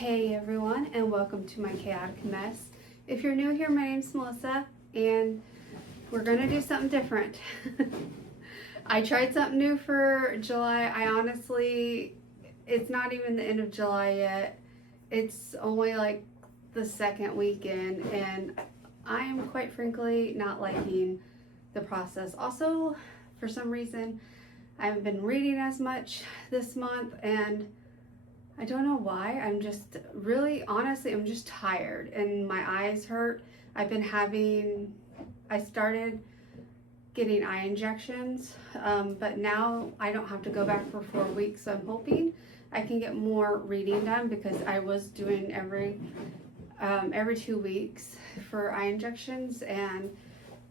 Hey everyone, and welcome to my chaotic mess. If you're new here, my name's Melissa, and we're gonna do something different. I tried something new for July. It's not even the end of July yet. It's only like the second weekend, and I am quite frankly not liking the process. Also, for some reason, I haven't been reading as much this month, and I don't know why. I'm just really, honestly, I'm just tired and my eyes hurt. I started getting eye injections, but now I don't have to go back for 4 weeks. So I'm hoping I can get more reading done because I was doing every 2 weeks for eye injections, and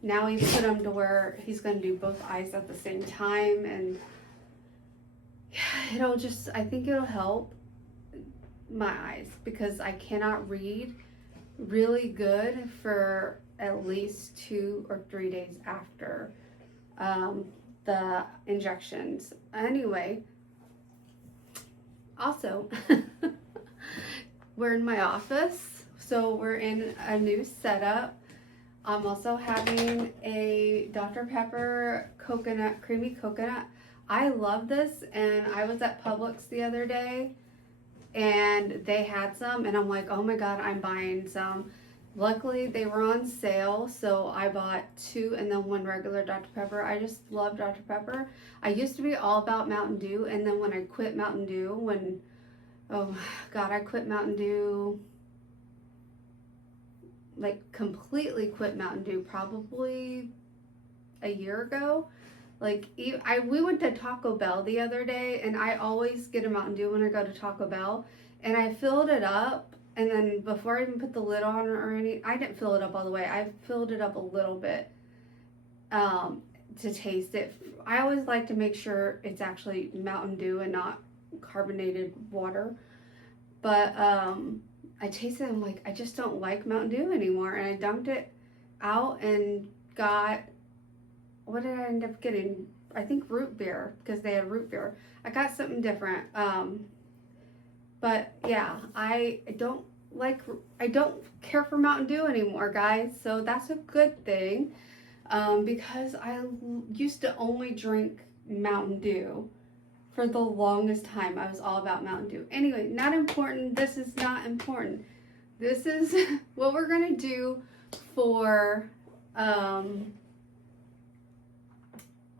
now he's put him to where he's going to do both eyes at the same time, and I think it'll help my eyes because I cannot read really good for at least 2 or 3 days after the injections. Anyway, also, we're in my office, so we're in a new setup. I'm also having a Dr. Pepper creamy coconut. I love this, and I was at Publix the other day and they had some, and I'm like, oh my god, I'm buying some. Luckily they were on sale, so I bought 2 and then 1 regular Dr. Pepper. I just love Dr. Pepper. I used to be all about Mountain Dew, and then when I quit Mountain Dew, I quit Mountain Dew, like completely quit Mountain Dew probably a year ago. We went to Taco Bell the other day, and I always get a Mountain Dew when I go to Taco Bell, and I filled it up, and then before I even put the lid on I didn't fill it up all the way. I filled it up a little bit to taste it. I always like to make sure it's actually Mountain Dew and not carbonated water, but I tasted it, I'm like, I just don't like Mountain Dew anymore, and I dumped it out and got, what did I end up getting? I think root beer, because they had root beer. I got something different. But yeah, I don't care for Mountain Dew anymore, guys. So that's a good thing, because I used to only drink Mountain Dew for the longest time. I was all about Mountain Dew. Anyway, not important. This is not important. This is what we're gonna do for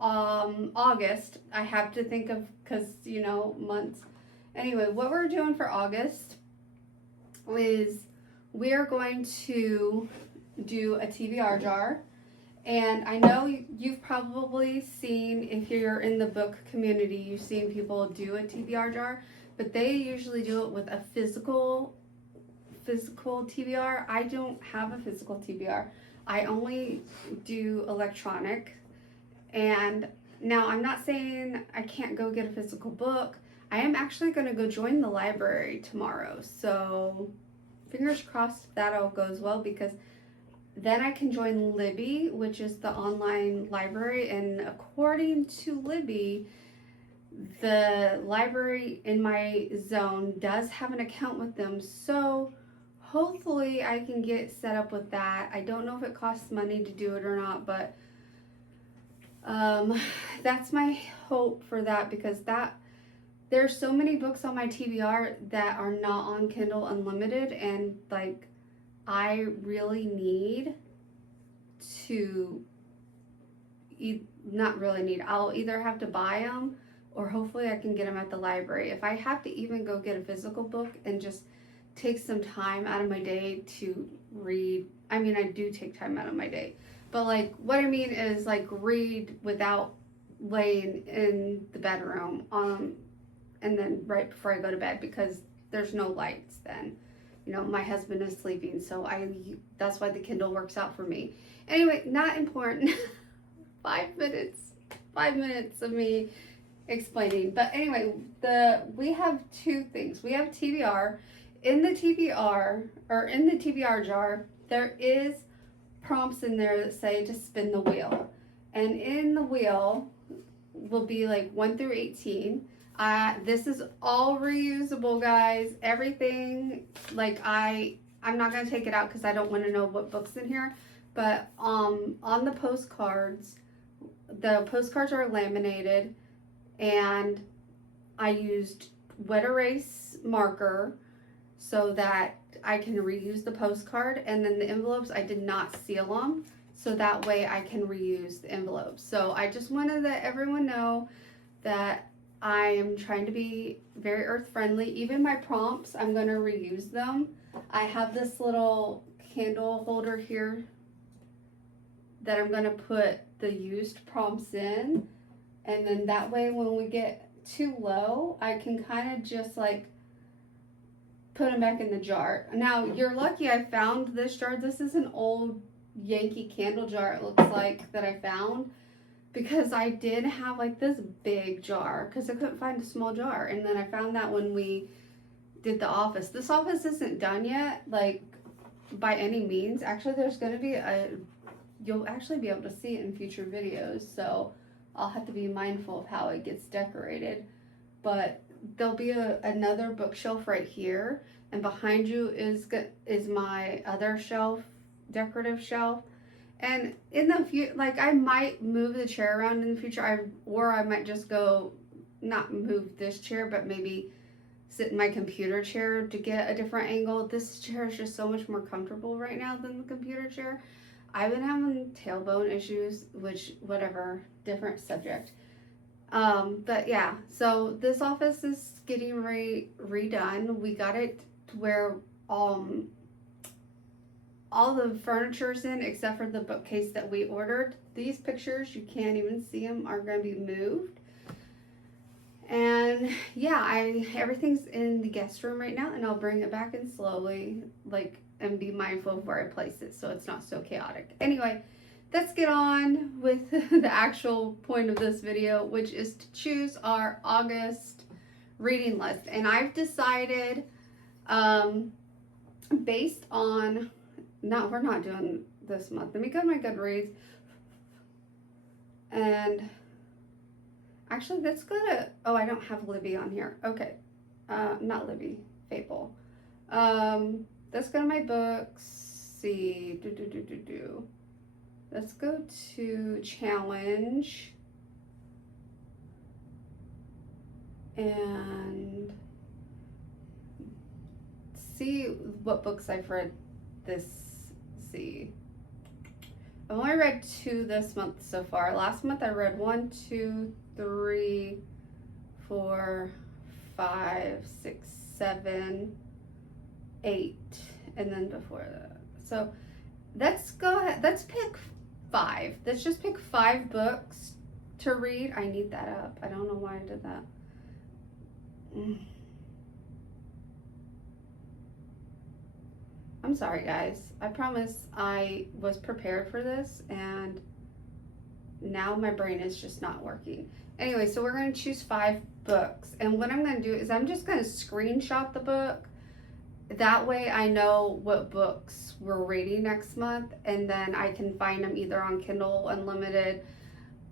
August. I have to think of, because months. Anyway, what we're doing for August is we are going to do a TBR jar, and I know you've probably seen, if you're in the book community, you've seen people do a TBR jar, but they usually do it with a physical TBR. I don't have a physical TBR. I only do electronic. And now I'm not saying I can't go get a physical book. I am actually going to go join the library tomorrow. So fingers crossed that all goes well, because then I can join Libby, which is the online library. And according to Libby, the library in my zone does have an account with them. So hopefully I can get set up with that. I don't know if it costs money to do it or not, but that's my hope for that, because there's so many books on my TBR that are not on Kindle Unlimited, and like I really need to not really need, I'll either have to buy them or hopefully I can get them at the library. If I have to even go get a physical book and just take some time out of my day to read, I mean, I do take time out of my day, but like what I mean is like read without laying in the bedroom and then right before I go to bed, because there's no lights then. My husband is sleeping, so that's why the Kindle works out for me. Anyway, not important. 5 minutes of me explaining. But anyway, we have 2 things. We have TBR. In the TBR jar, there is prompts in there that say to spin the wheel. And in the wheel will be like 1 through 18. This is all reusable, guys. Everything, like I'm not gonna take it out because I don't want to know what book's in here. But on the postcards are laminated, and I used wet erase marker so that I can reuse the postcard, and then the envelopes I did not seal them, so that way I can reuse the envelopes. So I just wanted to let everyone know that I am trying to be very earth friendly. Even my prompts, I'm going to reuse them. I have this little candle holder here that I'm going to put the used prompts in, and then that way when we get too low, I can kind of just like put them back in the jar. Now you're lucky I found this jar. This is an old Yankee candle jar, it looks like, that I found, because I did have like this big jar because I couldn't find a small jar, and then I found that when we did the office. This office isn't done yet, like by any means. Actually, there's going to be you'll actually be able to see it in future videos, so I'll have to be mindful of how it gets decorated. But there'll be another bookshelf right here, and behind you is my other shelf, decorative shelf. And in the future, like, I might move the chair around in the future, or I might just go, not move this chair, but maybe sit in my computer chair to get a different angle. This chair is just so much more comfortable right now than the computer chair. I've been having tailbone issues, which, whatever, different subject. But yeah, so this office is getting redone. We got it to where all the furniture's in except for the bookcase that we ordered. These pictures, you can't even see them, are going to be moved. And yeah, everything's in the guest room right now, and I'll bring it back in slowly, like, and be mindful of where I place it so it's not so chaotic. Anyway, let's get on with the actual point of this video, which is to choose our August reading list. And I've decided, based on, no, we're not doing this month. Let me go to my Goodreads. And actually, let's go to, oh, I don't have Libby on here. Okay. Not Libby, Fable. Let's go to my books. See, let's go to challenge. And see what books I've read this. See, I've only read 2 this month so far. Last month I read 1, 2, 3, 4, 5, 6, 7, 8, and then before that. So let's go ahead. Let's pick 5. Let's just pick 5 books to read. I need that up. I don't know why I did that. I'm sorry, guys. I promise I was prepared for this, and now my brain is just not working. Anyway, so we're going to choose 5 books. And what I'm going to do is I'm just going to screenshot the book. That way I know what books we're reading next month, and then I can find them either on Kindle Unlimited,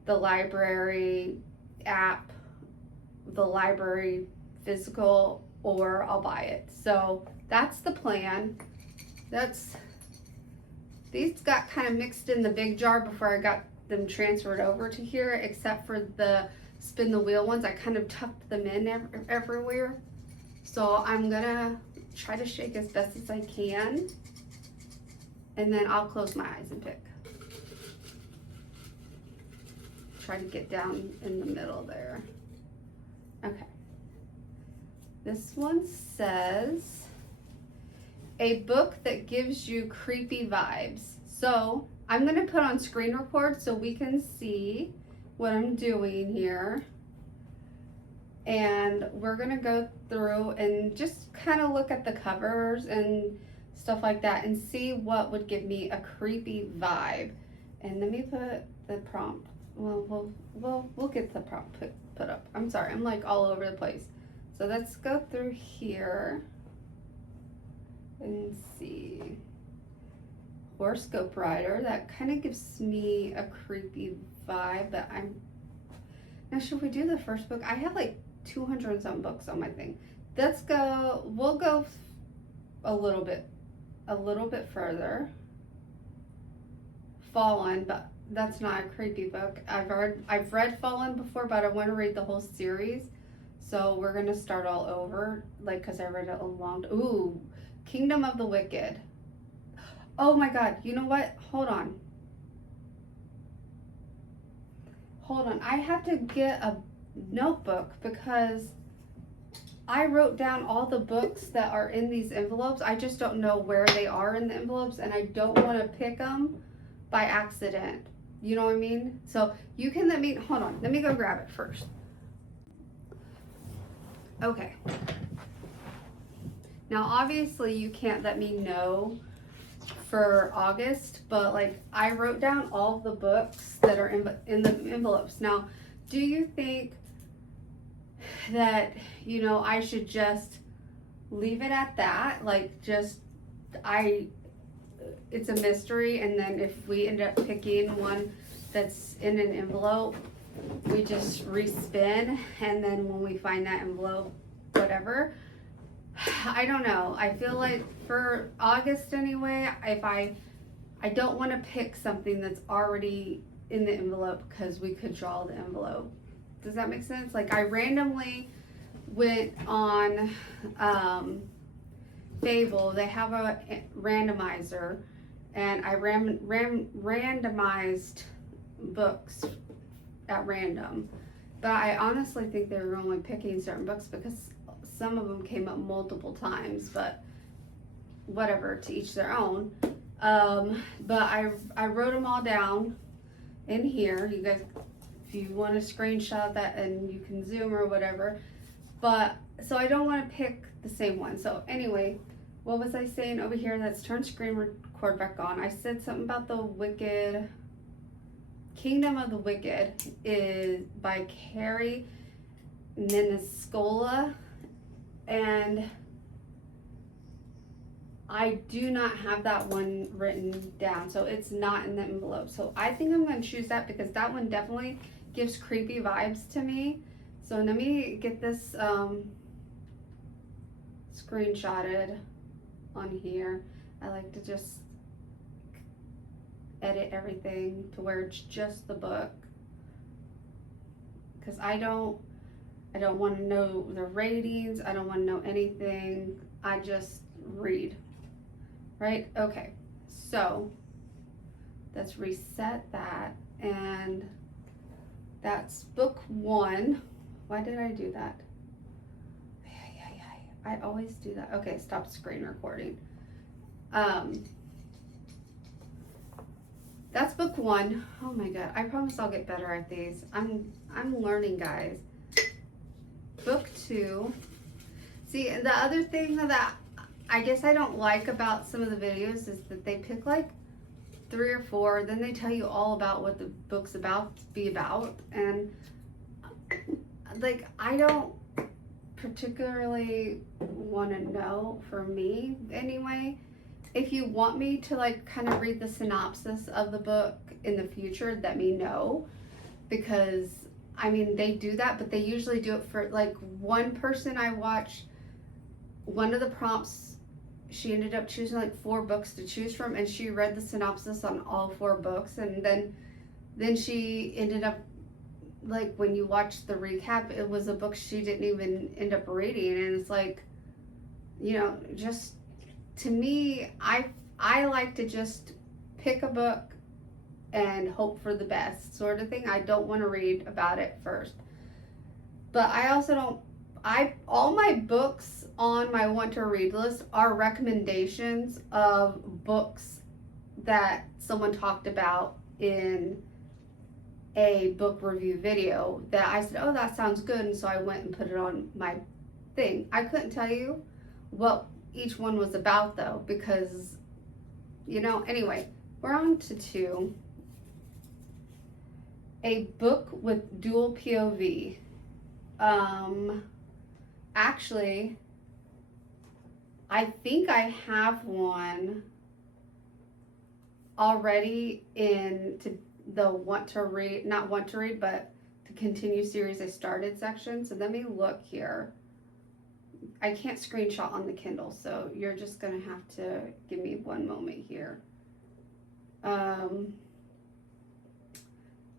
the library app, the library physical, or I'll buy it. So that's the plan. These got kind of mixed in the big jar before I got them transferred over to here, except for the spin the wheel ones. I kind of tucked them in everywhere. So I'm gonna try to shake as best as I can, and then I'll close my eyes and pick. Try to get down in the middle there. Okay. This one says, a book that gives you creepy vibes. So I'm going to put on screen record so we can see what I'm doing here. And we're going to go through and just kind of look at the covers and stuff like that and see what would give me a creepy vibe. And let me put the prompt. Well, we'll get the prompt put up. I'm sorry, I'm like all over the place. So let's go through here and see. Horoscope Writer, that kind of gives me a creepy vibe, but I'm not sure if we do the first book. I have like 200 and some books on my thing. We'll go a little bit further. Fallen, but that's not a creepy book. I've read Fallen before, but I want to read the whole series. So we're gonna start all over, like, cause I read it a long. Ooh, Kingdom of the Wicked. Oh my God! You know what? Hold on. I have to get a notebook because I wrote down all the books that are in these envelopes. I just don't know where they are in the envelopes, and I don't want to pick them by accident. You know what I mean? So you can hold on. Let me go grab it first. Okay. Now, obviously, you can't let me know for August, but like I wrote down all the books that are in the envelopes. Now, do you think that, you know, I should just leave it at that? Like, just, it's a mystery, and then if we end up picking one that's in an envelope, we just respin, and then when we find that envelope, whatever. I don't know. I feel like for August anyway, if I don't want to pick something that's already in the envelope because we could draw the envelope. Does that make sense? Like, I randomly went on Fable. They have a randomizer, and I randomized books at random. But I honestly think they were only picking certain books because some of them came up multiple times, but whatever, to each their own. But I wrote them all down in here. You guys, if you want to screenshot that, and you can zoom or whatever. But so I don't want to pick the same one. So anyway, what was I saying over here? Let's turn screen record back on. I said something about the Wicked. Kingdom of the Wicked is by Carrie Niniscola, and I do not have that one written down, so it's not in the envelope. So I think I'm going to choose that because that one definitely gives creepy vibes to me. So let me get this screenshotted on here. I like to just edit everything to where it's just the book, because I don't want to know the ratings. I don't want to know anything. I just read. Right? Okay. So let's reset that, and that's book 1. Why did I do that? I always do that. Okay, stop screen recording. That's book 1. Oh my God, I promise I'll get better at these. I'm learning, guys. Book 2. See, the other thing that I guess I don't like about some of the videos is that they pick like 3 or 4, then they tell you all about what the book's about and like I don't particularly want to know, for me anyway. If you want me to like kind of read the synopsis of the book in the future, let me know, because I mean, they do that, but they usually do it for like one person I watched. One of the prompts, she ended up choosing like 4 books to choose from, and she read the synopsis on all 4 books, and then she ended up, like, when you watch the recap, it was a book she didn't even end up reading. And it's like, you know, just to me, I like to just pick a book and hope for the best sort of thing. I don't want to read about it first, but I also don't. All my books on my want to read list are recommendations of books that someone talked about in a book review video that I said, oh, that sounds good, and so I went and put it on my thing. I couldn't tell you what each one was about though, because, you know, anyway, we're on to 2. A book with dual POV. Actually, I think I have one already in the want to read, not want to read, but the continue series I started section. So let me look here. I can't screenshot on the Kindle, so you're just gonna have to give me one moment here.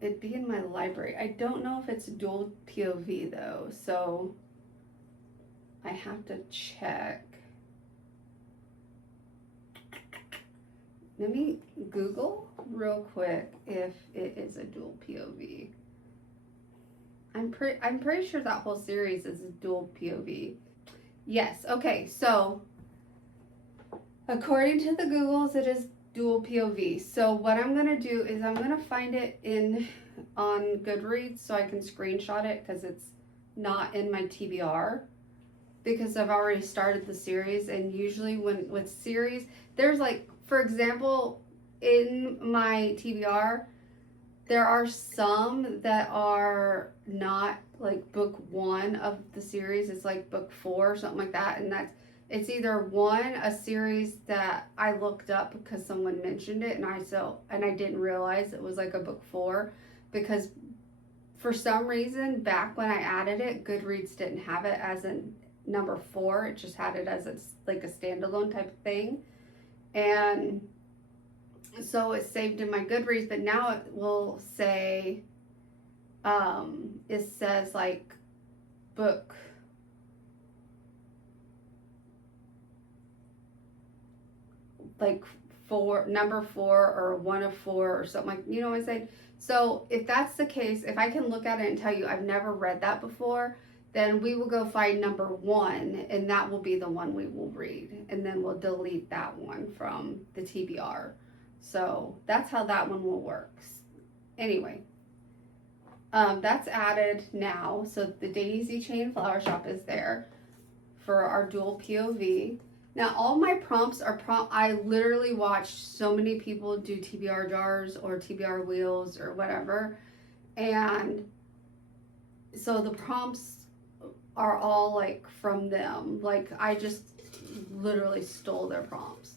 It'd be in my library. I don't know if it's dual POV though, so I have to check. Let me Google real quick if it is a dual POV. I'm pretty sure that whole series is a dual POV. Yes, okay, so according to the Googles, it is dual POV. So what I'm gonna do is I'm gonna find it on Goodreads so I can screenshot it because it's not in my TBR because I've already started the series, and usually with series, there's like, for example, in my TBR, there are some that are not like book 1 of the series. It's like book 4 or something like that. And it's either a series that I looked up because someone mentioned it and I didn't realize it was like a book 4, because for some reason back when I added it, Goodreads didn't have it as a number 4. It just had it as like a standalone type of thing. And so it's saved in my Goodreads, but now it will say, it says like book like number 4 or 1 of 4 or something, like, you know what I'm saying? So if that's the case, if I can look at it and tell you I've never read that before, then we will go find number 1, and that will be the one we will read, and then we'll delete that one from the TBR. So that's how that one will work. Anyway, that's added now. So the Daisy Chain Flower Shop is there for our dual POV. Now all my prompts are I literally watched so many people do TBR jars or TBR wheels or whatever, and so the prompts are all like from them. Like I just literally stole their prompts.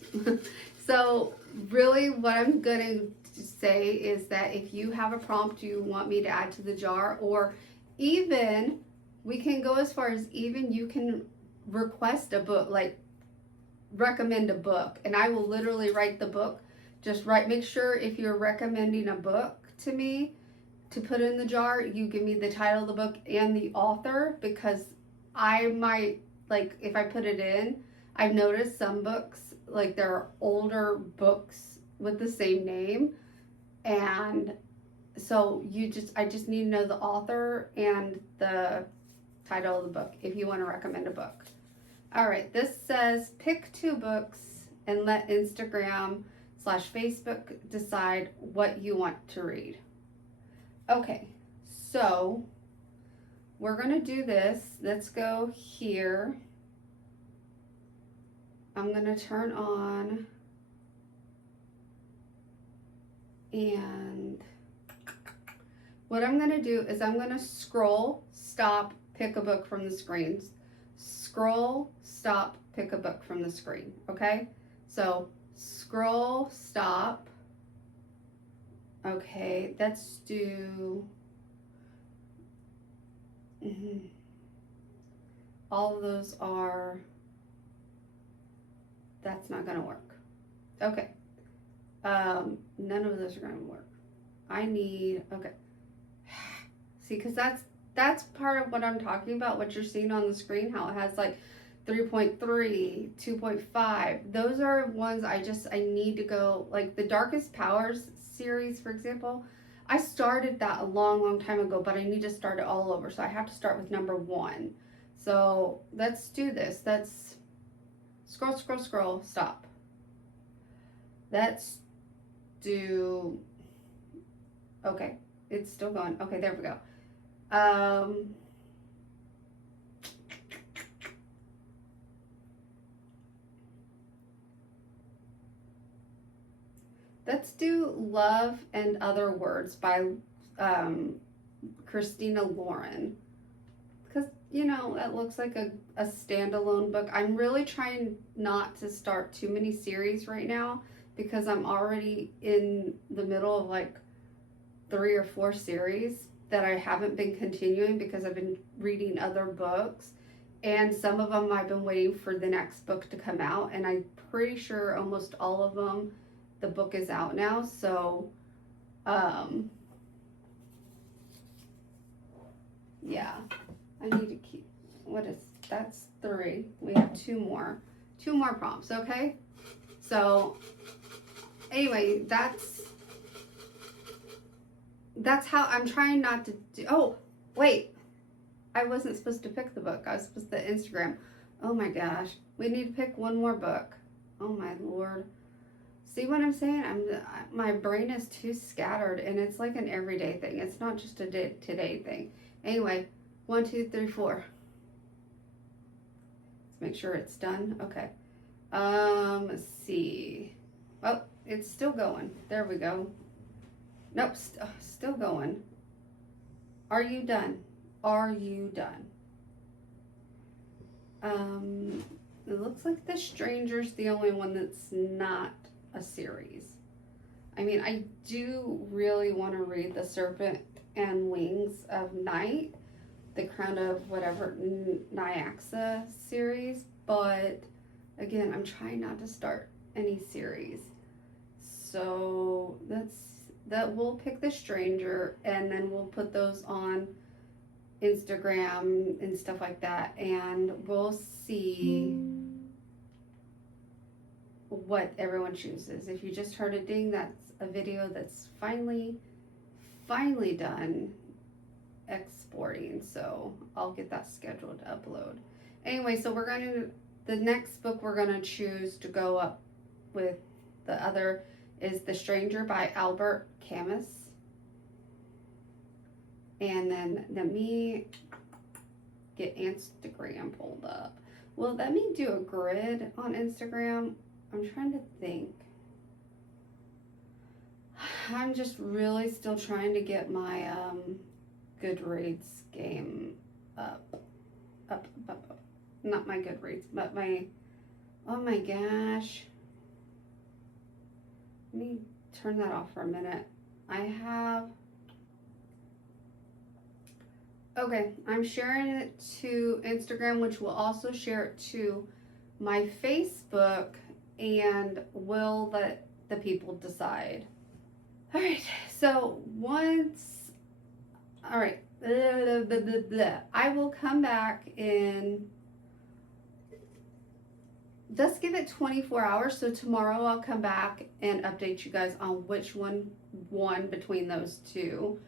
So really what I'm gonna say is that if you have a prompt you want me to add to the jar, or even we can go as far as even you can request a book, like recommend a book, and I will literally write the book. Just make sure if you're recommending a book to me to put in the jar, you give me the title of the book and the author, because I might, like, if I put it in, I've noticed some books, like there are older books with the same name, and so I just need to know the author and the title of the book if you want to recommend a book. All right, this says pick 2 books and let Instagram/Facebook decide what you want to read. Okay, so we're gonna do this. Let's go here. I'm gonna turn on, and what I'm gonna do is I'm gonna scroll, stop, pick a book from the screens. Scroll, stop, pick a book from the screen, okay? So scroll, stop. Okay, let's do all of those are, that's not gonna work. Okay, none of those are gonna work. I need, okay, see, because that's part of what I'm talking about, what you're seeing on the screen, how it has like 3.3, 2.5. Those are ones I need to go, like the Darkest Powers series, for example. I started that a long time ago, but I need to start it all over. So I have to start with number 1. So let's do this. Let's scroll, stop. Let's do, okay, it's still going. Okay, there we go. Let's do Love and Other Words by Christina Lauren, because you know that looks like a standalone book. I'm really trying not to start too many series right now because I'm already in the middle of like 3 or 4 series that I haven't been continuing because I've been reading other books, and some of them I've been waiting for the next book to come out, and I'm pretty sure almost all of them, the book is out now. So yeah, I need to keep, that's 3. We have 2 more prompts. Okay, so anyway, that's how I'm trying not to do. Oh wait, I wasn't supposed to pick the book. I was supposed to Instagram. Oh my gosh, we need to pick one more book. Oh my Lord. See what I'm saying? My brain is too scattered, and it's like an everyday thing. It's not just a today thing. Anyway, 1, 2, 3, 4. Let's make sure it's done. Okay. Let's see. Oh, it's still going. There we go. Nope, still going. Are you done? Are you done? It looks like The Stranger's the only one that's not a series. I mean, I do really want to read The Serpent and Wings of Night, the Crown of whatever, Nyaxa series, but again, I'm trying not to start any series. So we'll pick The Stranger, and then we'll put those on Instagram and stuff like that, and we'll see what everyone chooses. If you just heard a ding, that's a video that's finally done exporting, so I'll get that scheduled to upload. Anyway, so the next book we're gonna choose to go up with the other is The Stranger by Albert Camus. And then let me get Instagram pulled up. Well, let me do a grid on Instagram. I'm trying to think. I'm just really still trying to get my Goodreads game up. Not my Goodreads, but my, oh my gosh. Let me turn that off for a minute. Okay, I'm sharing it to Instagram, which will also share it to my Facebook, and we'll let the people decide. All right, so all right, I will come back in, let's give it 24 hours. So tomorrow I'll come back and update you guys on which one won between those 2.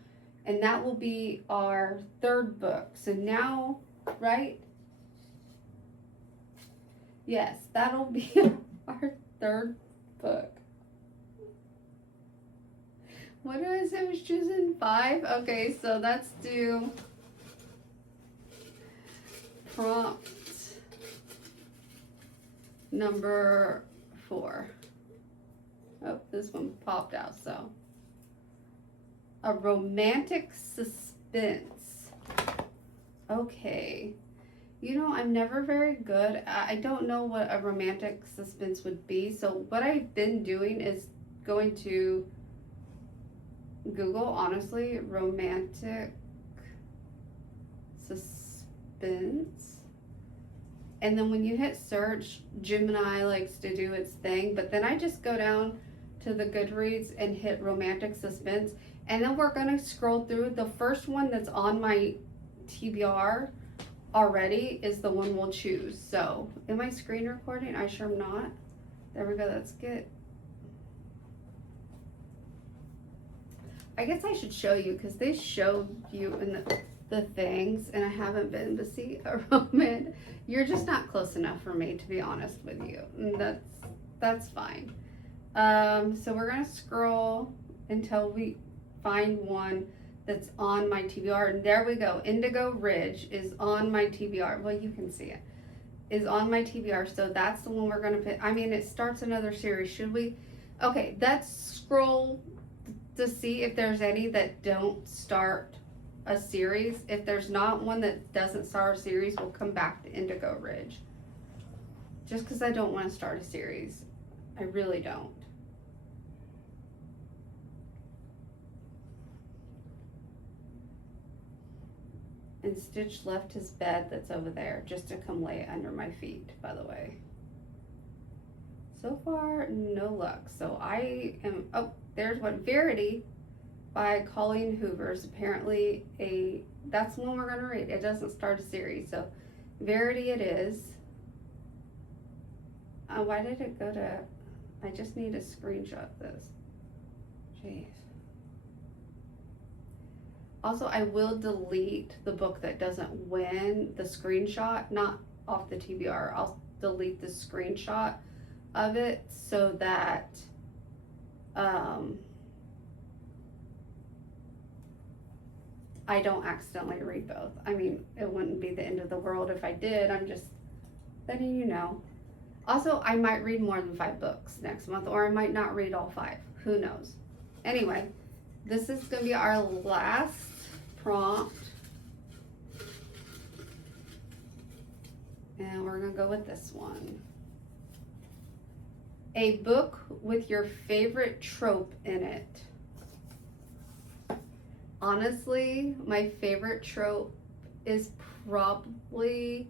And that will be our 3rd book. So now, right? Yes, that'll be our 3rd book. What did I say I was choosing? 5? Okay, so let's do prompt number 4. Oh, this one popped out, so. A romantic suspense. Okay. You know, I'm never very good. I don't know what a romantic suspense would be. So what I've been doing is going to Google, honestly, romantic suspense. And then when you hit search, Gemini likes to do its thing. But then I just go down to the Goodreads and hit romantic suspense. And then we're going to scroll through. The first one that's on my TBR already is the one we'll choose. So, am I screen recording? I sure am not. There we go. That's good. I guess I should show you, because they show you in the things, and I haven't been to see a romance. You're just not close enough for me, to be honest with you. And that's fine. So we're going to scroll until we find one that's on my TBR, and there we go. Indigo Ridge is on my TBR. Well, you can see it. Is on my TBR, so that's the one we're gonna pick. I mean, it starts another series. Should we? Okay, let's scroll to see if there's any that don't start a series. If there's not one that doesn't start a series, we'll come back to Indigo Ridge. Just because I don't want to start a series. I really don't. And Stitch left his bed that's over there just to come lay under my feet, by the way. So far, no luck. So I am, oh, there's one, Verity by Colleen Hoover's apparently that's the one we're gonna read. It doesn't start a series, so Verity it is. Why did it go to, I just need to screenshot this. Jeez. Also, I will delete the book that doesn't win the screenshot, not off the TBR. I'll delete the screenshot of it so that I don't accidentally read both. I mean, it wouldn't be the end of the world if I did. I'm just letting you know. Also, I might read more than 5 books next month, or I might not read all 5. Who knows? Anyway, this is going to be our last prompt. And we're going to go with this one. A book with your favorite trope in it. Honestly, my favorite trope is probably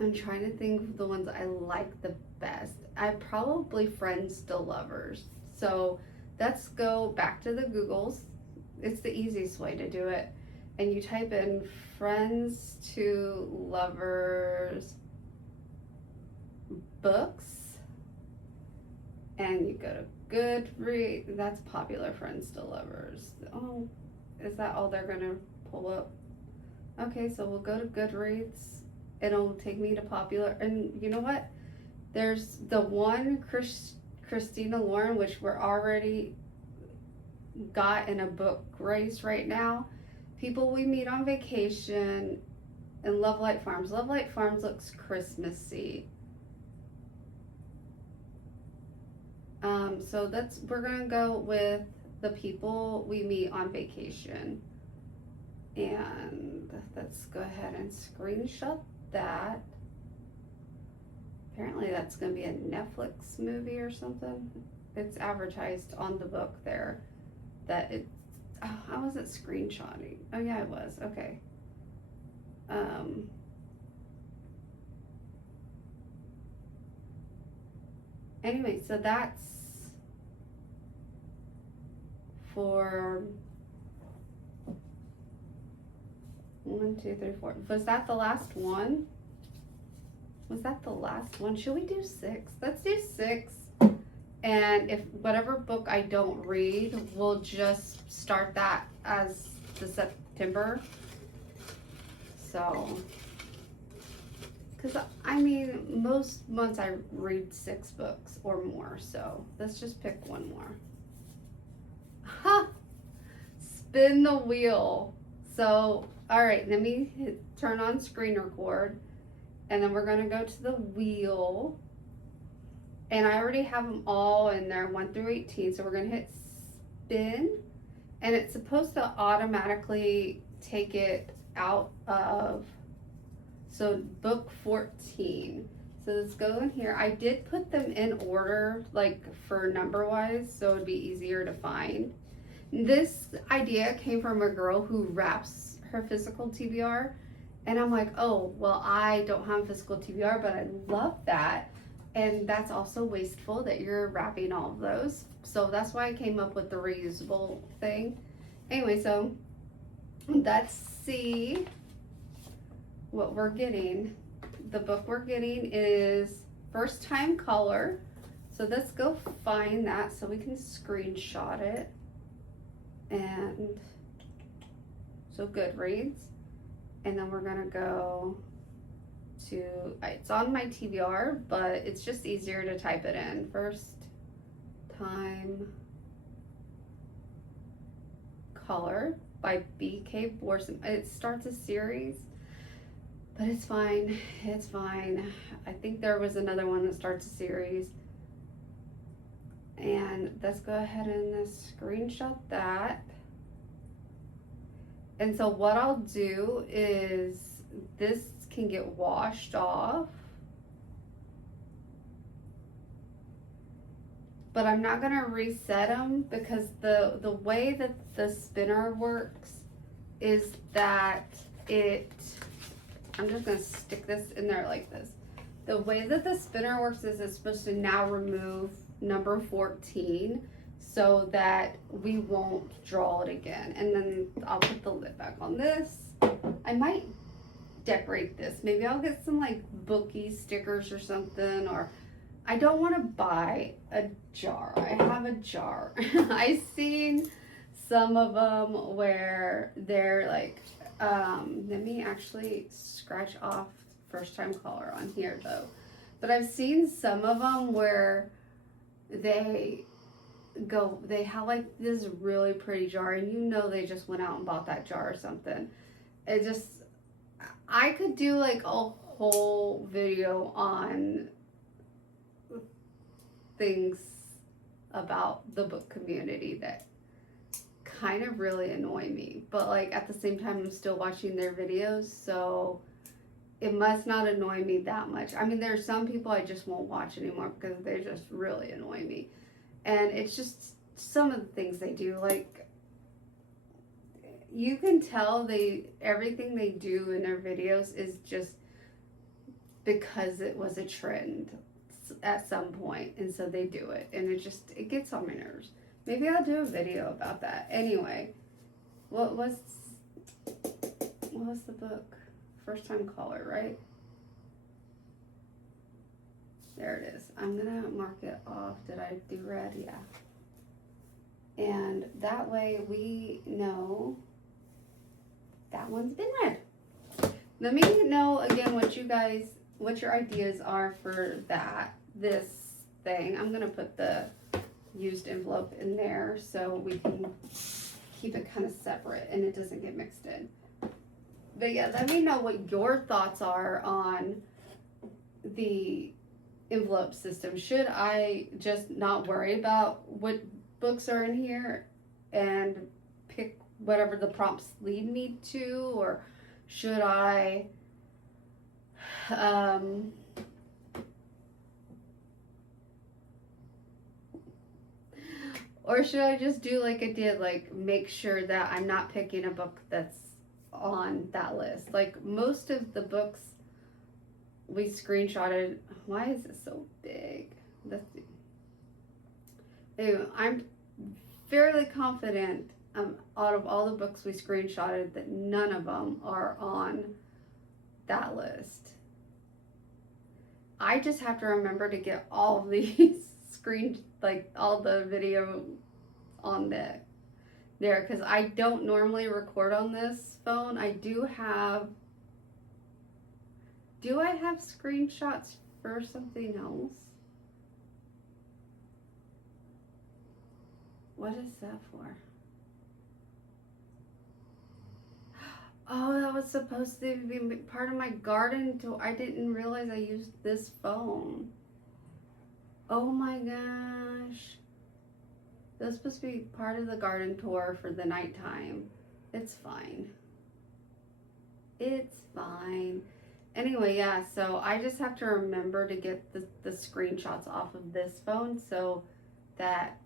I'm trying to think of the ones I like the best. I probably friends to lovers. So let's go back to the Googles. It's the easiest way to do it. And you type in friends to lovers books. And you go to Goodreads. That's popular friends to lovers. Oh, is that all they're going to pull up? Okay, so we'll go to Goodreads. It'll take me to popular, and you know what? There's the one Christina Lauren, which we're already got in a book race right now. People we meet on vacation, and Love Light Farms. Love Light Farms looks Christmassy. So we're gonna go with the people we meet on vacation, and let's go ahead and screenshot that. Apparently that's going to be a Netflix movie or something. It's advertised on the book there that it's, oh, how was it screenshotting? Oh yeah, it was. Okay. Anyway, so that's for 1, 2, 3, 4. Was that the last one? Was that the last one? Should we do 6? Let's do 6. And if whatever book I don't read, we'll just start that as the September. So, because I mean, most months I read 6 books or more. So let's just pick one more. Ha! Spin the wheel. So, all right, let me turn on screen record, and then we're gonna go to the wheel, and I already have them all in there, 1 through 18, so we're gonna hit spin, and it's supposed to automatically take it out of, so book 14. So let's go in here. I did put them in order, like for number wise, so it'd be easier to find. This idea came from a girl who wraps her physical TBR, and I'm like, oh, well, I don't have physical TBR, but I love that, and that's also wasteful that you're wrapping all of those, so that's why I came up with the reusable thing. Anyway, so let's see what we're getting. The book we're getting is First Time Color, so let's go find that so we can screenshot it. And so Goodreads, and then we're gonna go to, it's on my TBR, but it's just easier to type it in. First Time Color by B.K. Borson. It starts a series, but it's fine, it's fine. I think there was another one that starts a series. And let's go ahead and screenshot that. And so what I'll do is this can get washed off. but I'm not gonna reset them because the way that the spinner works is that I'm just gonna stick this in there like this. The way that the spinner works is it's supposed to now remove number 14 so that we won't draw it again. And then I'll put the lid back on this. I might decorate this. Maybe I'll get some like bookie stickers or something, or I don't want to buy a jar. I have a jar. I've seen some of them where they're like, let me actually scratch off first time caller on here though. But I've seen some of them where they have like this really pretty jar, and you know they just went out and bought that jar or something. I could do like a whole video on things about the book community that kind of really annoy me, but like at the same time I'm still watching their videos, so it must not annoy me that much. I mean, there are some people I just won't watch anymore because they just really annoy me, and it's just some of the things they do. Like, you can tell everything they do in their videos is just because it was a trend at some point, and so they do it, and it gets on my nerves. Maybe I'll do a video about that. Anyway, what was the book? First time caller, right? There it is. I'm gonna mark it off. Did I do red? Yeah. And that way we know that one's been read. Let me know again what your ideas are for this thing. I'm gonna put the used envelope in there so we can keep it kind of separate and it doesn't get mixed in. But yeah, let me know what your thoughts are on the envelope system. Should I just not worry about what books are in here and pick whatever the prompts lead me to, or should I or should I just do like I did, like make sure that I'm not picking a book that's on that list? Like most of the books we screenshotted. Why is it so big? Anyway, I'm fairly confident out of all the books we screenshotted that none of them are on that list. I just have to remember to get all of these all the video on there because I don't normally record on this phone. I do have I have screenshots for something else? What is that for? Oh, that was supposed to be part of my garden tour. I didn't realize I used this phone. Oh my gosh. That was supposed to be part of the garden tour for the nighttime. It's fine. It's fine. Anyway, yeah, so I just have to remember to get the screenshots off of this phone so that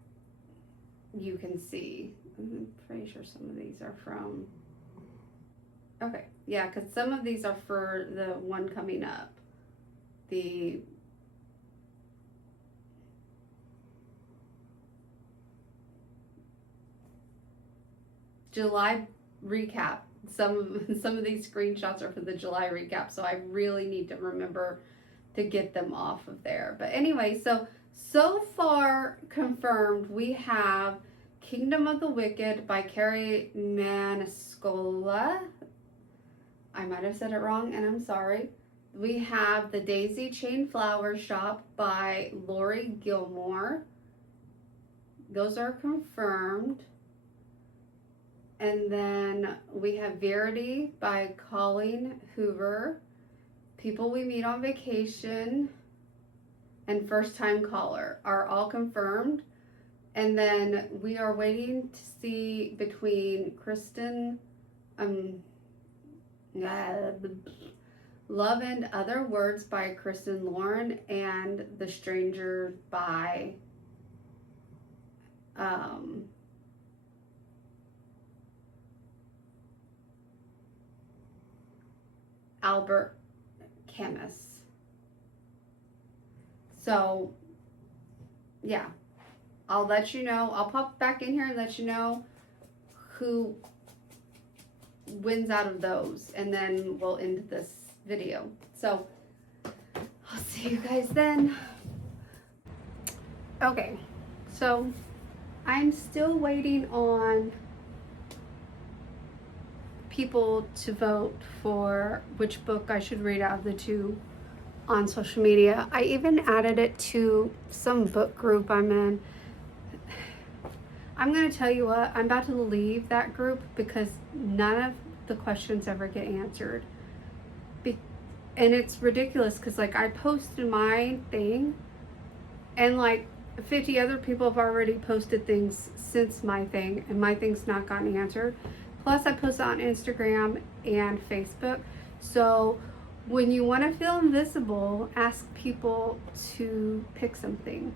you can see. I'm pretty sure some of these are from... Okay, yeah, because some of these are for the one coming up. The July recap. Some of these screenshots are for the July recap, so I really need to remember to get them off of there. But anyway, so far confirmed, we have Kingdom of the Wicked by Carrie Maniscola. I might have said it wrong, and I'm sorry. We have The Daisy Chain Flower Shop by Lori Gilmore. Those are confirmed. And then we have Verity by Colleen Hoover, People We Meet on Vacation, and First Time Caller are all confirmed. And then we are waiting to see between Kristen, Love and Other Words by Kristen Lauren and The Stranger by um, Albert Camus. So yeah, I'll let you know. I'll pop back in here and let you know who wins out of those, and then we'll end this video. So I'll see you guys then. Okay, so I'm still waiting on people to vote for which book I should read out of the two on social media. I even added it to some book group I'm in. I'm gonna tell you what, I'm about to leave that group because none of the questions ever get answered. And it's ridiculous because like I posted my thing and like 50 other people have already posted things since my thing, and my thing's not gotten answered. Plus I post on Instagram and Facebook. So when you want to feel invisible, ask people to pick something,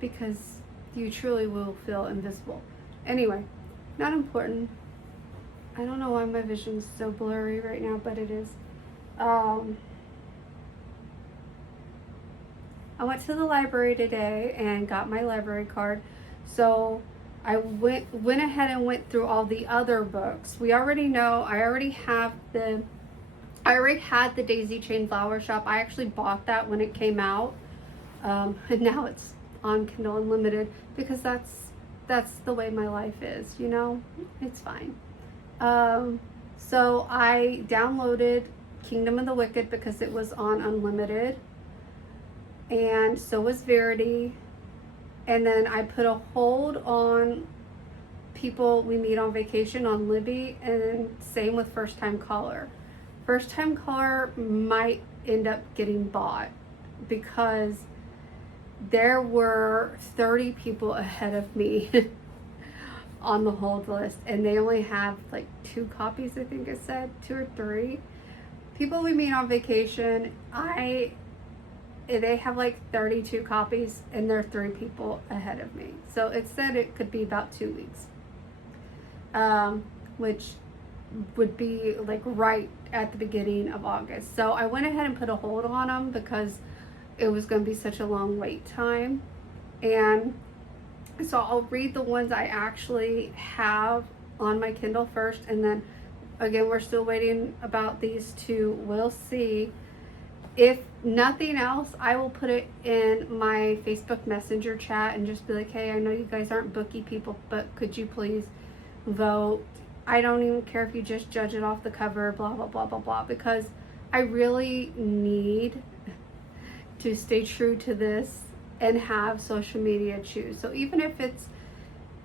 because you truly will feel invisible. Anyway, not important. I don't know why my vision's so blurry right now, but it is. I went to the library today and got my library card. So I went ahead and went through all the other books. We already know, I already had the Daisy Chain Flower Shop. I actually bought that when it came out. And now it's on Kindle Unlimited because that's the way my life is, you know? It's fine. So I downloaded Kingdom of the Wicked because it was on Unlimited. And so was Verity. And then I put a hold on People We Meet on Vacation on Libby, and same with First Time Caller. First Time Caller might end up getting bought because there were 30 people ahead of me on the hold list, and they only have like 2 copies, I think it said, 2 or 3. People We Meet on Vacation, they have like 32 copies, and they're 3 people ahead of me. So it said it could be about 2 weeks, which would be like right at the beginning of August. So I went ahead and put a hold on them because it was going to be such a long wait time. And so I'll read the ones I actually have on my Kindle first, and then again, we're still waiting about these 2. We'll see. If nothing else, I will put it in my Facebook Messenger chat and just be like, hey, I know you guys aren't bookie people, but could you please vote? I don't even care if you just judge it off the cover, blah, blah, blah, blah, blah, because I really need to stay true to this and have social media choose. So even if it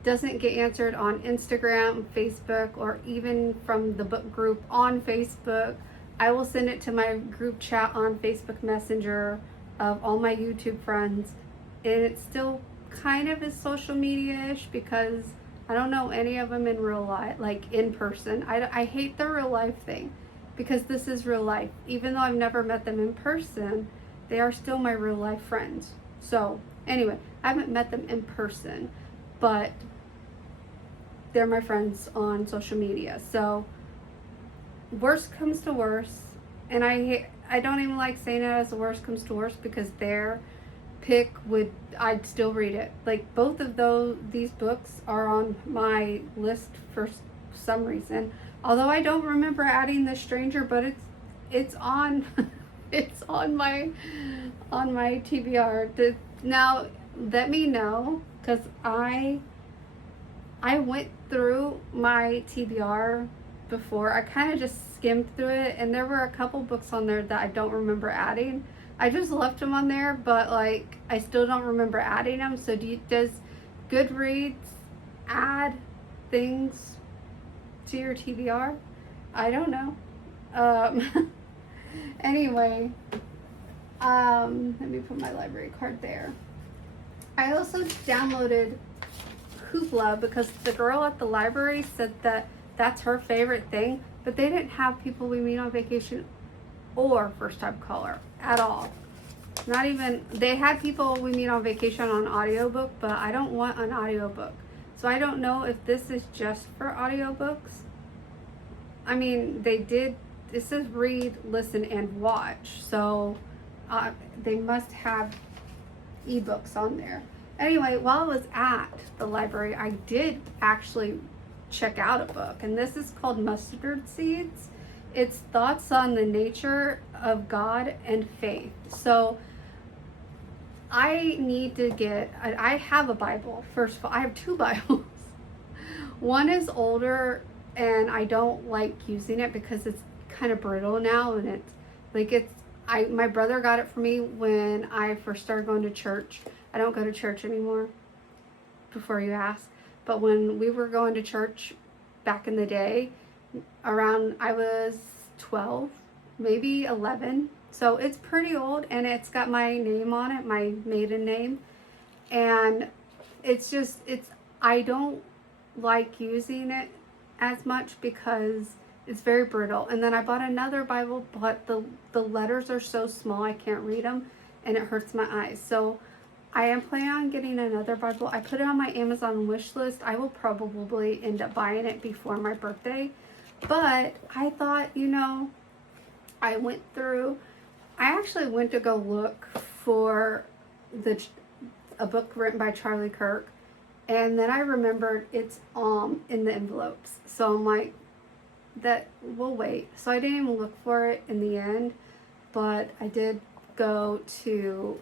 doesn't get answered on Instagram, Facebook, or even from the book group on Facebook, I will send it to my group chat on Facebook Messenger of all my YouTube friends. And it still kind of is social media-ish because I don't know any of them in real life, like in person. I hate the real life thing because this is real life. Even though I've never met them in person, they are still my real life friends. So anyway, I haven't met them in person, but they're my friends on social media. So worst comes to worst, and I don't even like saying it as the worst comes to worst because their pick I'd still read it. Like both of these books are on my list for some reason. Although I don't remember adding The Stranger, but it's on it's on my TBR. Now let me know, because I went through my TBR before. I kind of just skimmed through it, and there were a couple books on there that I don't remember adding. I just left them on there, but like I still don't remember adding them. So does Goodreads add things to your TBR? I don't know. Anyway, let me put my library card there. I also downloaded Hoopla because the girl at the library said that that's her favorite thing, but they didn't have People We Meet on Vacation or First Time Caller at all. Not even, they had people we meet on vacation on audiobook, but I don't want an audiobook. So I don't know if this is just for audiobooks. I mean, it says read, listen, and watch. So they must have ebooks on there. Anyway, while I was at the library, I did actually check out a book, and this is called Mustard Seeds. It's thoughts on the nature of God and faith. So I need to I have a Bible. First of all, I have two Bibles. One is older, and I don't like using it because it's kind of brittle now, and my brother got it for me when I first started going to church. I don't go to church anymore, before you ask. But when we were going to church back in the day, around, I was 12, maybe 11. So it's pretty old, and it's got my name on it, my maiden name. And I don't like using it as much because it's very brittle. And then I bought another Bible, but the letters are so small I can't read them, and it hurts my eyes. So I am planning on getting another Bible. I put it on my Amazon wish list. I will probably end up buying it before my birthday. But I thought, I actually went to go look for a book written by Charlie Kirk, and then I remembered it's in the envelopes. So I'm like, that we'll wait. So I didn't even look for it in the end, but I did go to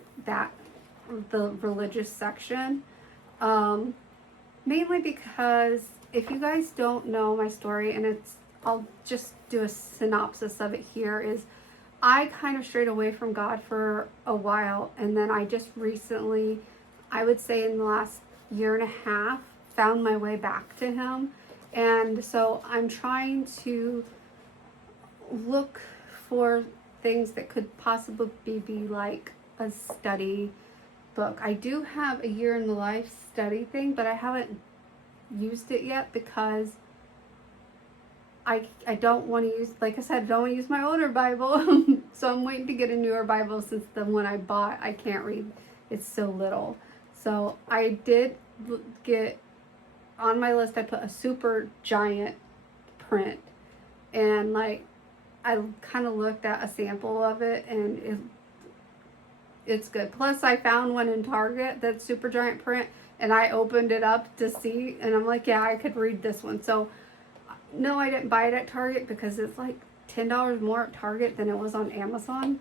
the religious section, mainly because if you guys don't know my story, and I'll just do a synopsis of it here, is I kind of strayed away from God for a while, and then I just recently, I would say in the last year and a half, found my way back to Him. And so I'm trying to look for things that could possibly be like a study book. I do have a year in the life study thing, but I haven't used it yet because I don't want to use, like I said, I don't want to use my older Bible. So I'm waiting to get a newer Bible since the one I bought I can't read. It's so little. So I did get on my list, I put a super giant print, and like I kind of looked at a sample of it, and it's good. Plus I found one in Target that's super giant print, and I opened it up to see, and I'm like, yeah, I could read this one. So no, I didn't buy it at Target because it's like $10 more at Target than it was on Amazon.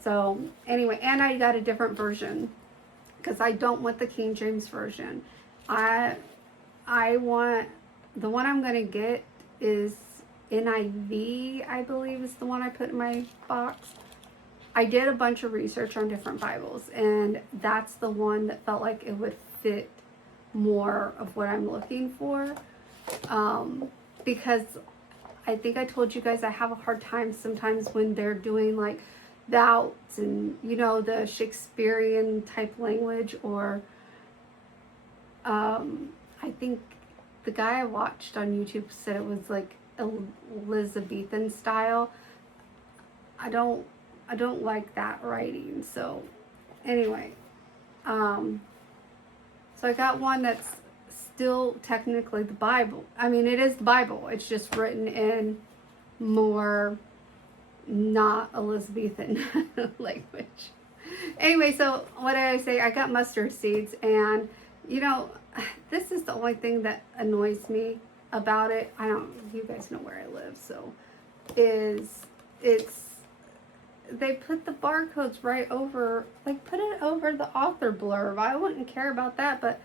So anyway, and I got a different version because I don't want the King James version. I want, the one I'm going to get is NIV, I believe is the one I put in my box. I did a bunch of research on different Bibles, and that's the one that felt like it would fit more of what I'm looking for. Because I think I told you guys I have a hard time sometimes when they're doing like thou's and, the Shakespearean type language, or I think the guy I watched on YouTube said it was like Elizabethan style. I don't like that writing. So anyway, so I got one that's still technically the Bible. I mean, it is the Bible. It's just written in more not Elizabethan language. Anyway, so what did I say? I got mustard seeds, and this is the only thing that annoys me about it. You guys know where I live, so they put the barcodes right over, like put it over the author blurb. I wouldn't care about that, but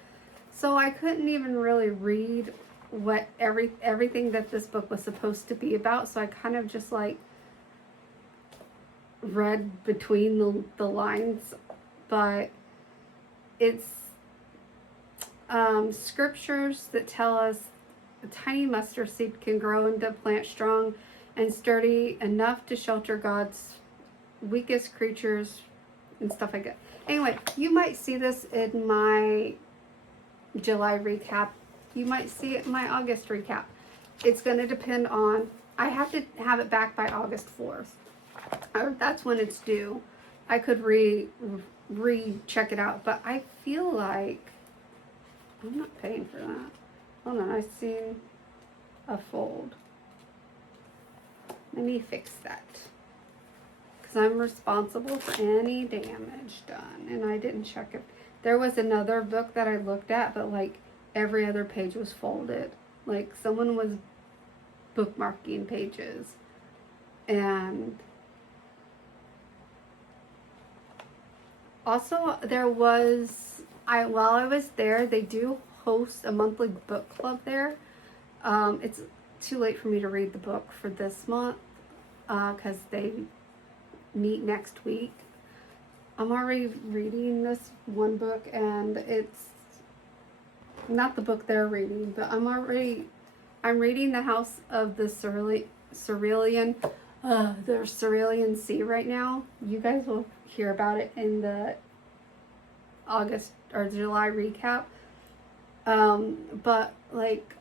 so I couldn't even really read what everything that this book was supposed to be about. So I kind of just like read between the lines, but it's scriptures that tell us a tiny mustard seed can grow into a plant strong and sturdy enough to shelter God's weakest creatures and stuff like that. Anyway, you might see this in my July recap. You might see it in my August recap. It's going to depend on, I have to have it back by August 4th. Or that's when it's due. I could recheck it out, but I feel like I'm not paying for that. Hold on, I seen a fold. Let me fix that. Because I'm responsible for any damage done. And I didn't check it. There was another book that I looked at, but like every other page was folded. Like someone was bookmarking pages. And also there was, while I was there, they do host a monthly book club there. It's too late for me to read the book for this month because they meet next week. I'm already reading this one book, and it's not the book they're reading, but I'm reading The House of the Cerulean Sea right now. You guys will hear about it in the August or July recap. But like,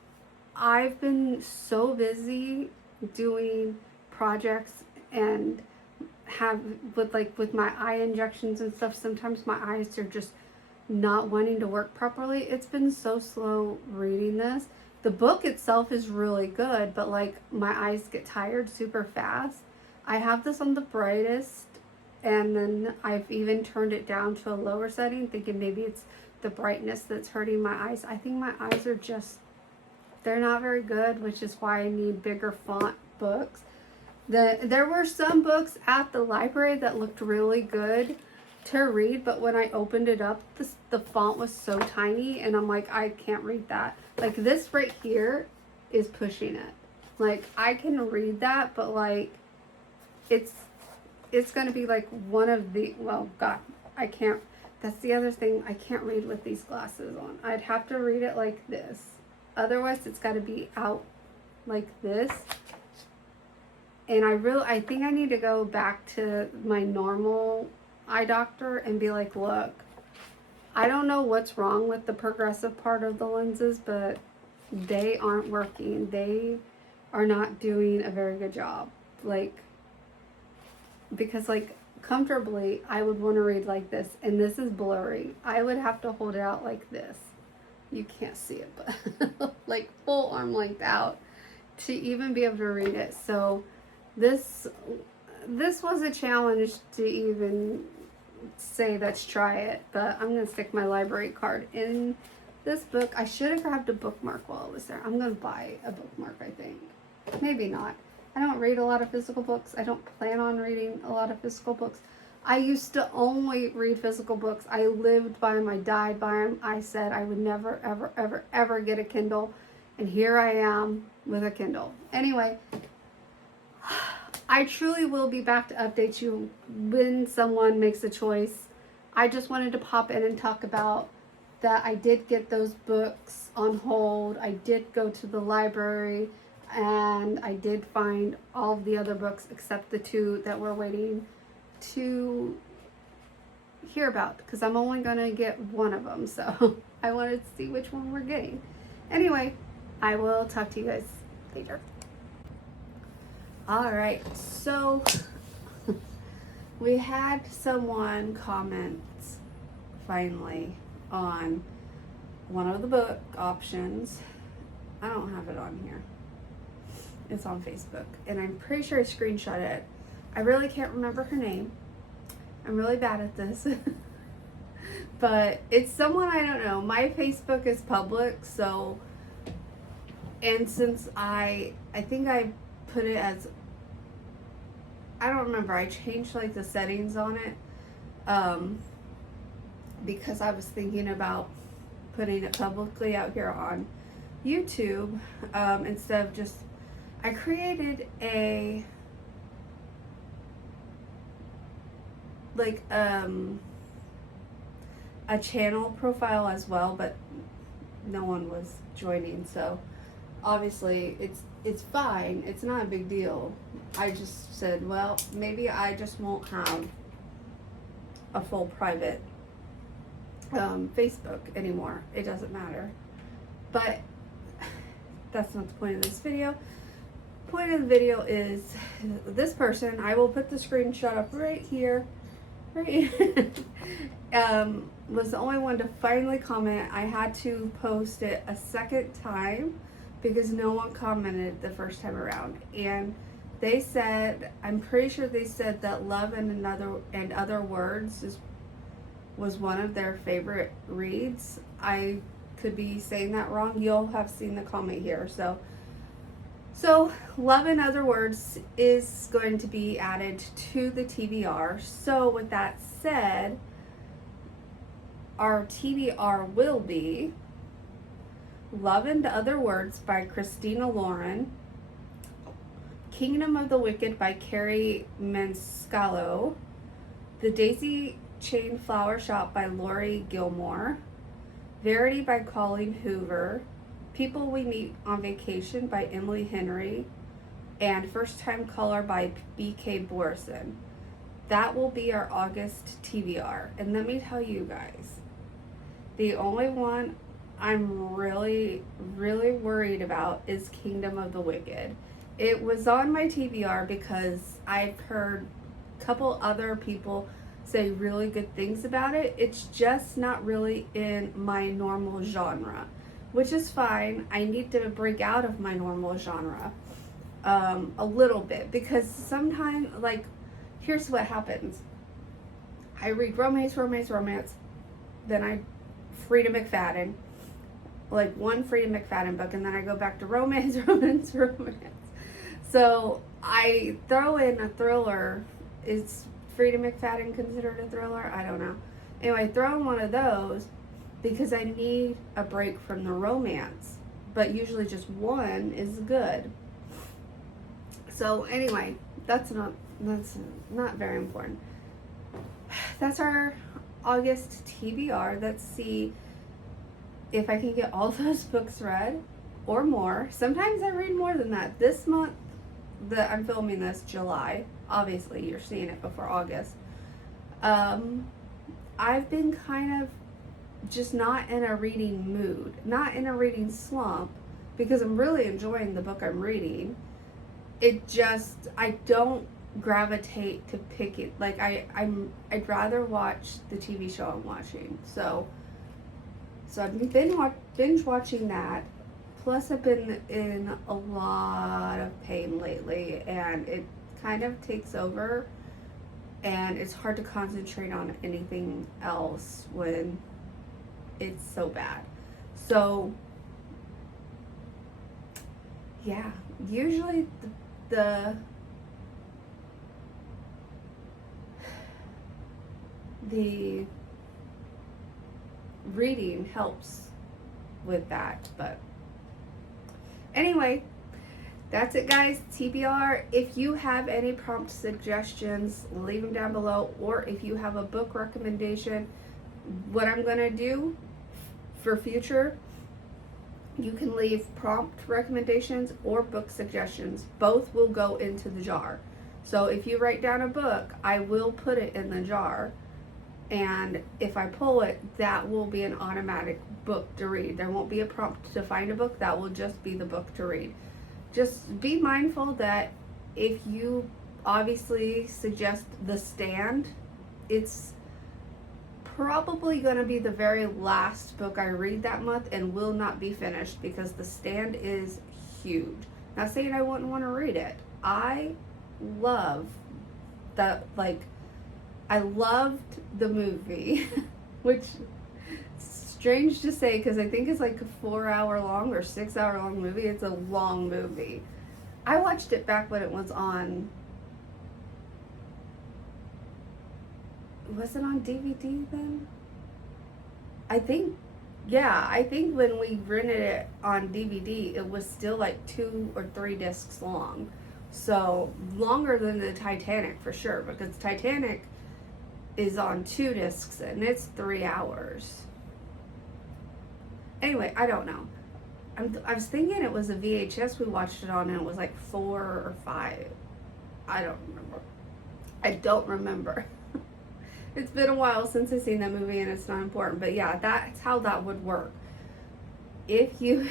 I've been so busy doing projects and with my eye injections and stuff. Sometimes my eyes are just not wanting to work properly. It's been so slow reading this. The book itself is really good, but like my eyes get tired super fast. I have this on the brightest, and then I've even turned it down to a lower setting, thinking maybe it's the brightness that's hurting my eyes. I think my eyes are just, they're not very good, which is why I need bigger font books. There were some books at the library that looked really good to read, but when I opened it up, the font was so tiny, and I'm like, I can't read that. Like this right here is pushing it. Like I can read that, but like it's gonna be like one of the, well, God, I can't, that's the other thing, I can't read with these glasses on. I'd have to read it like this. Otherwise it's gotta be out like this. And I think I need to go back to my normal eye doctor and be like, look, I don't know what's wrong with the progressive part of the lenses, but they aren't working. They are not doing a very good job. Like, because like comfortably, I would want to read like this, and this is blurry. I would have to hold it out like this. You can't see it, but like full arm length out to even be able to read it. So this was a challenge to even say let's try it, but I'm gonna stick my library card in this book. I should have grabbed a bookmark while I was there. I'm gonna buy a bookmark, I think. Maybe not. I don't read a lot of physical books. I don't plan on reading a lot of physical books. I used to only read physical books. I lived by them. I died by them. I said I would never, ever, ever, ever get a Kindle, and here I am with a Kindle. Anyway, I truly will be back to update you when someone makes a choice. I just wanted to pop in and talk about that I did get those books on hold. I did go to the library, and I did find all of the other books except the two that we're waiting to hear about, because I'm only going to get one of them. So I wanted to see which one we're getting. Anyway, I will talk to you guys later. All right, so we had someone comment finally on one of the book options. I don't have it on here. It's on Facebook, and I'm pretty sure I screenshot it. I really can't remember her name. I'm really bad at this. But it's someone I don't know. My Facebook is public, so, and since I think I put it as, I don't remember, I changed like the settings on it because I was thinking about putting it publicly out here on YouTube instead of just, I created a like a channel profile as well, but no one was joining, so obviously it's fine, it's not a big deal. I just said, well, maybe I just won't have a full private Facebook anymore. It doesn't matter, but that's not the point of this video. Point of the video is this person. I will put the screenshot up right here. right? Was the only one to finally comment. I had to post it a second time because no one commented the first time around. And they said, I'm pretty sure they said that Love and Other Words was one of their favorite reads. I could be saying that wrong. You'll have seen the comment here. So Love and Other Words is going to be added to the TBR. So with that said, our TBR will be Love and Other Words by Christina Lauren, Kingdom of the Wicked by Carrie Manscalo, The Daisy Chain Flower Shop by Lori Gilmore, Verity by Colleen Hoover, People We Meet on Vacation by Emily Henry, and First Time Color by B.K. Borison. That will be our August TBR. And let me tell you guys, the only one I'm really, really worried about is Kingdom of the Wicked. It was on my TBR because I've heard a couple other people say really good things about it. It's just not really in my normal genre, which is fine. I need to break out of my normal genre a little bit, because sometimes, like, here's what happens. I read romance, then I Frida McFadden, like one Frida McFadden book, and then I go back to romance. So I throw in a thriller. Is Frida McFadden considered a thriller? I don't know. Anyway, throw in one of those because I need a break from the romance, but usually just one is good. So anyway, that's not very important. That's our August TBR. Let's see if I can get all those books read or more. Sometimes I read more than that. This month that I'm filming this, July, obviously you're seeing it before August. I've been kind of just not in a reading mood, not in a reading slump, because I'm really enjoying the book I'm reading. I don't gravitate to pick it. Like I'd rather watch the TV show I'm watching. So I've been binge watching that. Plus I've been in a lot of pain lately, and it kind of takes over, and it's hard to concentrate on anything else when it's so bad. So yeah, usually the reading helps with that. But anyway, that's it, guys. TBR. If you have any prompt suggestions, leave them down below, or if you have a book recommendation, what I'm gonna do for future, you can leave prompt recommendations or book suggestions. Both will go into the jar. So if you write down a book, I will put it in the jar, and if I pull it, that will be an automatic book to read. There won't be a prompt to find a book. That will just be the book to read. Just be mindful that if you obviously suggest The Stand, it's probably going to be the very last book I read that month and will not be finished, because The Stand is huge. Not saying I wouldn't want to read it. I love that, like, I loved the movie, which is strange to say because I think it's like a 4-hour long or 6-hour long movie. It's a long movie. I watched it back when it was on. Was it on DVD then? I think when we rented it on DVD, it was still like 2 or 3 discs long. So longer than the Titanic for sure, because Titanic is on 2 discs and it's 3 hours. Anyway, I don't know. I was thinking it was a VHS we watched it on, and it was like 4 or 5. I don't remember. It's been a while since I've seen that movie, and it's not important. But yeah, that's how that would work. If you,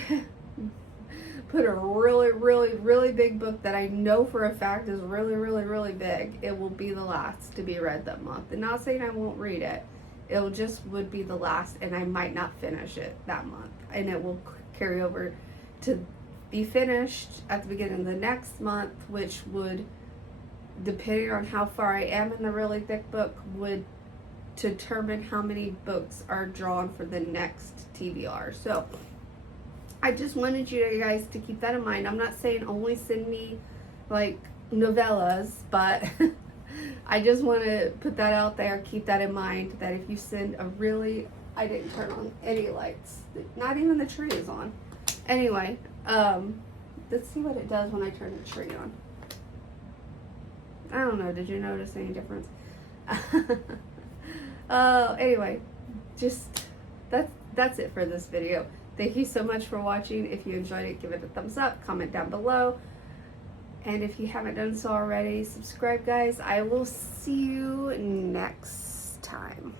put a really, really, really big book that I know for a fact is really, really, really big, it will be the last to be read that month. And not saying I won't read it. It'll just would be the last, and I might not finish it that month. And it will carry over to be finished at the beginning of the next month, which would, depending on how far I am in the really thick book, would determine how many books are drawn for the next TBR. So I just wanted you guys to keep that in mind. I'm not saying only send me like novellas, but I just want to put that out there. Keep that in mind, that if you send a really, I didn't turn on any lights, not even the tree is on. Anyway, let's see what it does when I turn the tree on. I don't know, did you notice any difference? Anyway, just that's it for this video. Thank you so much for watching. If you enjoyed it, give it a thumbs up, comment down below. And if you haven't done so already, subscribe, guys. I will see you next time.